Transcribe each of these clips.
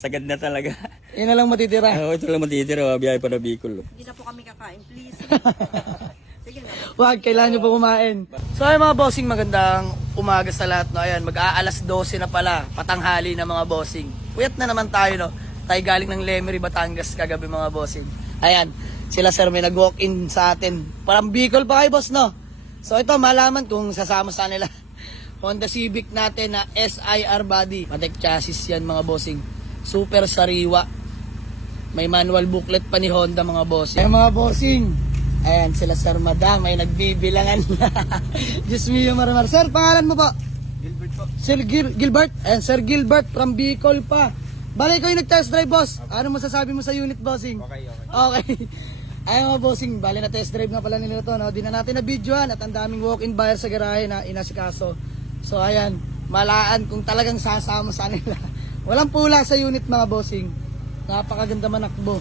Sagad na talaga. Yan na lang matitira. Oo, ito lang matitira. Biyahe pa na Bicol. Hindi na po kami kakain, please. Sige na. Wag, kailangan nyo pa kumain. So ay mga bossing, magandang umaga sa lahat. No? Ayan, mag-aalas 12 na pala, patanghali na mga bossing. Puyat na naman tayo, no? Tayo galing ng Lemery, Batangas kagabi mga bossing. Ayan, sila sir may nag-walk-in sa atin. Parang Bicol pa kayo boss, no? So ito, malaman kung sasama sa nila. Honda Civic natin na SIR body. Patek chassis yan mga bossing. Super sariwa. May manual booklet pa ni Honda mga bossing. Ay mga bossing. Ayan sila Sir Madam ay nagbibilangan. Diyos mio maramar. Sir, pangalan mo po? Gilbert po. Sir Gilbert. Ayan Sir Gilbert from Bicol pa. Balik ko yung nag-test drive boss. Ano masasabi mo sa unit bossing? Okay. Ayan mga bossing. Bali na test drive na pala nila to. No? Di na natin na videoan at ang daming walk-in buyer sa garahe na inasikaso. So ayan. Malaan kung talagang sasama sa nila. Walang pula sa unit mga bossing. Napakaganda manakbo.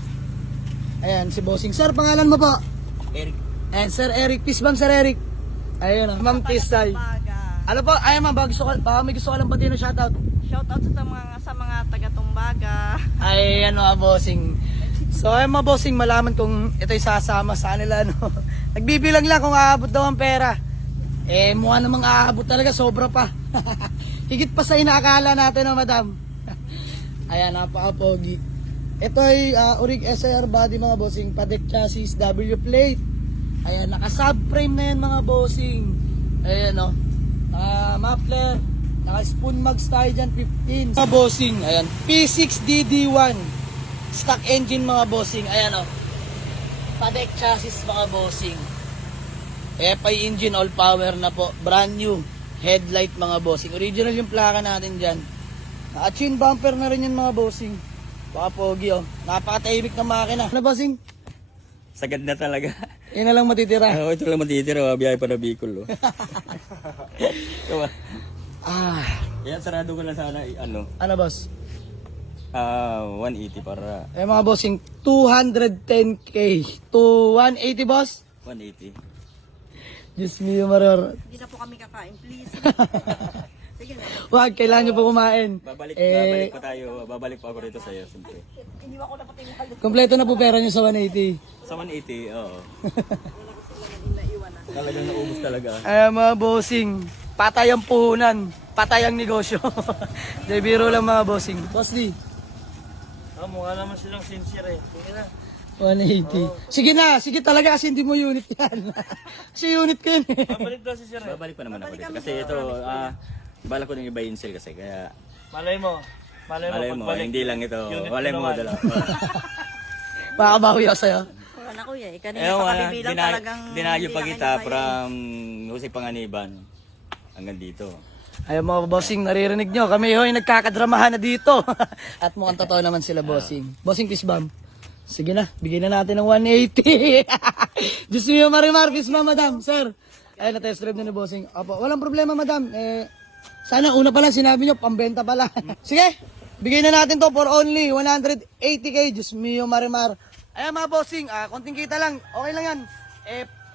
Ayan si bossing. Sir, pangalan mo po? Eric. Ayan Sir Eric. Peace bomb Sir Eric. Ayun o. Ma'am Tisay. Baga. Ano po? Ayan ma'am. Baka may gusto ka lang pati na shoutout. Shoutout sa mga taga-Tumbaga. Ayan mga bossing. So ayan mga bossing. Malaman kung ito'y sasama sa nila. No? Nagbibilang lang kung aabot daw ang pera. Eh mukha namang aabot talaga. Sobra pa. Higit pa sa inaakala natin no madam. Ayan, napaka-pogi. Ito ay Urig SIR body mga bossing. Patek chassis, W plate. Ayan, naka-subframe na yan mga bossing. Ayan o. Muffler. Naka-spoon mags tayo dyan, 15. Mga bossing, ayan. P6DD1. Stock engine mga bossing. Ayan o. Patek chassis mga bossing. FI engine, all power na po. Brand new. Headlight mga bossing. Original yung plaka natin dyan. Naka-chin bumper na rin yan mga bossing. Baka pogi oh. Napakatahimik ng makina. Ano bossing? Sagad na talaga. Yan na lang matitira. Oo, ito lang matitira. Biyahe pa na Bicol. Yan, sarado ko lang sana. Ano boss? 180 para Eh mga bossing, 210k to 180 boss? 180. Diyos mio maror. Hindi na po kami kakain, please. Sige na. Wag, kailangan nyo pa kumain. Babalik pa tayo. Babalik pa ako rito sa'yo, siyempre. Iniwan ko na pati yung halos. Kompleto na po pera nyo sa 180. Sa 180, oo. Naiwan na. Talagang naubos talaga. Ay mga bossing, patay ang puhunan, patay ang negosyo. Di biro lang mga bossing. Boss D, Mukha naman silang sincere eh. Sige na. 180. Sige na, sige talaga kasi hindi mo unit yan. Kasi unit ko yun eh. Babalik daw si Sir. Babalik pa naman ako dito. Kasi ito, bala ko nang iba-in sale kasi. Kaya, Malay mo, malay mo, hindi lang ito. Malay mo, dala. Makakabawi ako sa'yo. Wala na kuya, kanina Ewan, pa kami bilang talagang dinayo pa bilangan kita niyo pa from Jose Panganiban hanggang dito. Ayun mga bossing, naririnig nyo. Kami hoy, nagkakadramahan na dito. At mukhang totoo naman sila bossing. Bossing, peace bomb. Sige na, bigyan na natin ng 180. Diyos mio marimar, peace bomb madam. Sir, ayun na test drive na ni bossing. Opo, walang problema madam. Sana una pala sinabi nyo, pambenta pala. Sige, bigyan na natin to for only 180k. Diyos mio marimar. Ayun mga bossing, konting kita lang. Okay lang yan.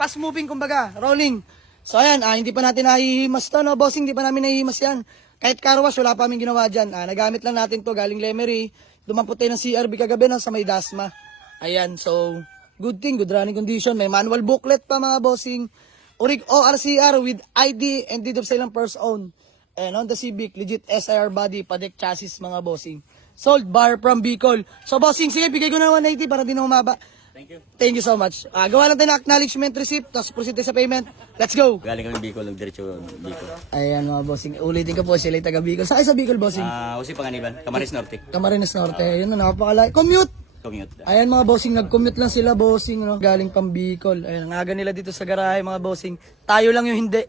Fast moving kumbaga, rolling. So ayan, hindi pa natin nahihimas to, no bossing, hindi pa namin nahihimas yan. Kahit car wash, wala pa aming ginawa dyan. Nagamit lang natin to galing Lemery. Dumampot tayo ng CRB kagabi no, sa may Dasma. Ayan, so good thing, good running condition. May manual booklet pa mga bossing. Urig ORCR with ID and deed of sale and first own. And on the Civic, legit SIR body, Patek chassis mga bossing. Sold bar from Bicol. So bossing, sige, bigay ko na 180 para di na humaba. Thank you. Thank you so much. Gawa lang tayo ng acknowledgement receipt, tapos proceed tayo sa payment. Let's go! Galing kami Bicol, nagdiretso Bicol. Ayan mga bossing, ulitin ko po sila taga Bicol. Saan sa Bicol bossing? Jose Panganiban, Camarines Norte. Camarines Norte. Yun na, napakalay. Commute! Commute. Ayan mga bossing, nag-commute lang sila bossing, no? Galing pang Bicol. Ayan, ang aga nila dito sa garahe mga bossing. Tayo lang yung hindi.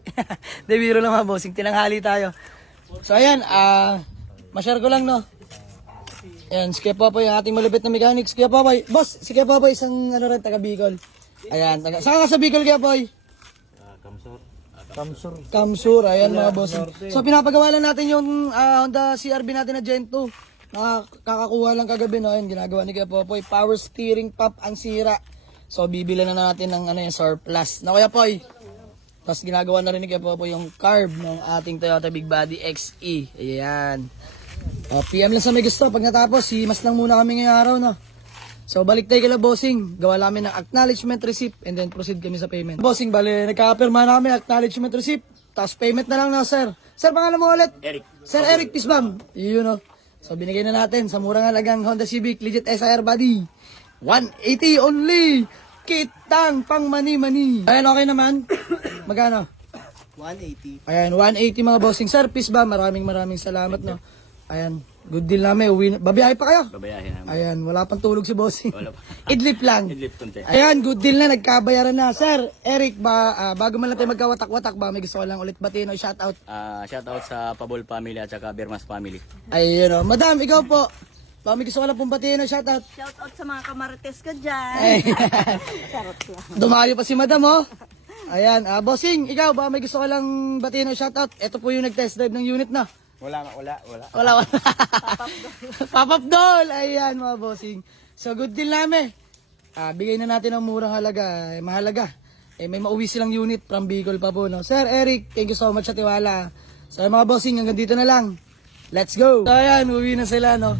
De biro lang mga bossing, tinanghali tayo. So ayan, ma-share ko lang no. Ayan, si Kuya Popoy, ang ating malupit na mechanics. Kuya Popoy, boss, si Kuya Popoy, isang rin, taga Bicol. Ayan, saan ka sa Bicol Kuya Popoy? Kamsur, ayan mga bossing. So pinapagawa lang natin yung Honda CRB natin na Gen 2. Kakakuha lang kagabi no, ayun, ginagawa ni Kuya Popoy. Power steering pump ang sira. So bibili na natin ng yung surplus. Na Kuya Poy. Tapos ginagawa na rin ni Kuya Popoy yung carb ng ating Toyota Big Body XE. Ayan. PM lang sa may gusto. Pag natapos, mas lang muna kami ngayong araw, no? So, balik tayo kila bossing. Gawa namin ng acknowledgement receipt and then proceed kami sa payment. Bossing, bali, nagka-apirma na kami acknowledgement receipt. Tapos payment na lang na, sir. Sir, pangalan mo ulit? Eric. Sir Eric Pisbam. Yun, no? So, binigay na natin sa murang halagang Honda Civic Legit SIR body. 180 only. Kitang pang mani-mani. Ayan, okay naman. Magkano? 180. Ayan, 180 mga bossing. Sir, Pisbam, maraming salamat, no? Ayan, good deal namin. Babiyahe pa kayo? Babayahin namin. Ayan, wala pang tulog si bossing. Wala pa. Idlip lang. Idlip konti. Ayan, good deal na, nagkabayaran na. Sir, Eric, bago man lang tayo magkawatak-watak ba, may gusto ko lang ulit batiin o shoutout. Shoutout sa Pabol family at saka Bermas family. Ayun o. Madam, ikaw po. Baka may gusto ko lang pong batiin o shoutout. Shout out sa mga kamarites ko dyan. Ay, Charot lang. dumayo pa si madam, oh. Ayan, bossing, ikaw ba may gusto ko lang batiin o shoutout? Ito po yung nag-test drive ng unit na. Wala. Wala. Pop-up doll. Ayan, mga bossing. So, good deal namin. Bigay na natin ang murang halaga. Mahalaga. May mauwi silang unit from Bicol pa po, no? Sir Eric, thank you so much sa tiwala. So, mga bossing, hanggang dito na lang. Let's go. So, ayan, uwi na sila, no?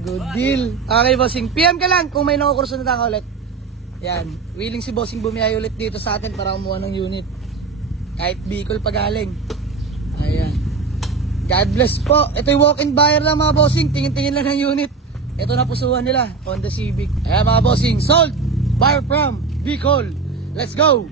Good deal. Okay, bossing. PM ka lang kung may nakukurso na tayo ulit. Yan. Willing si bossing bumiyay ulit dito sa atin para kumuha ng unit. Kahit Bicol pa galing. Ayan. God bless po. Ito yung walk-in buyer lang mga bossing. Tingin-tingin lang ng unit. Ito na pusuan nila. Honda Civic. Ayan mga bossing. Sold. Buyer from Bicol. Let's go.